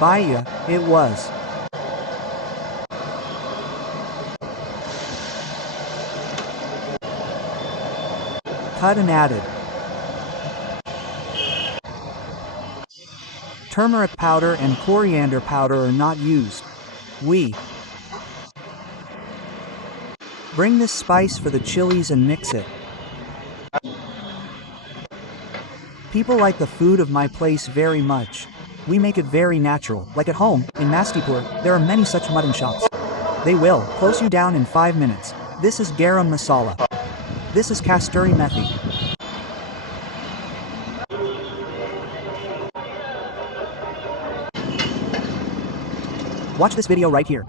Baya, it was. Cut and added. Turmeric powder and coriander powder are not used. We bring this spice for the chilies and mix it. People like the food of my place very much. We make it very natural, like at home. In Mastipur, there are many such mutton shops. They will close you down in 5 minutes. This is garam masala. This is kasturi methi. Watch this video right here.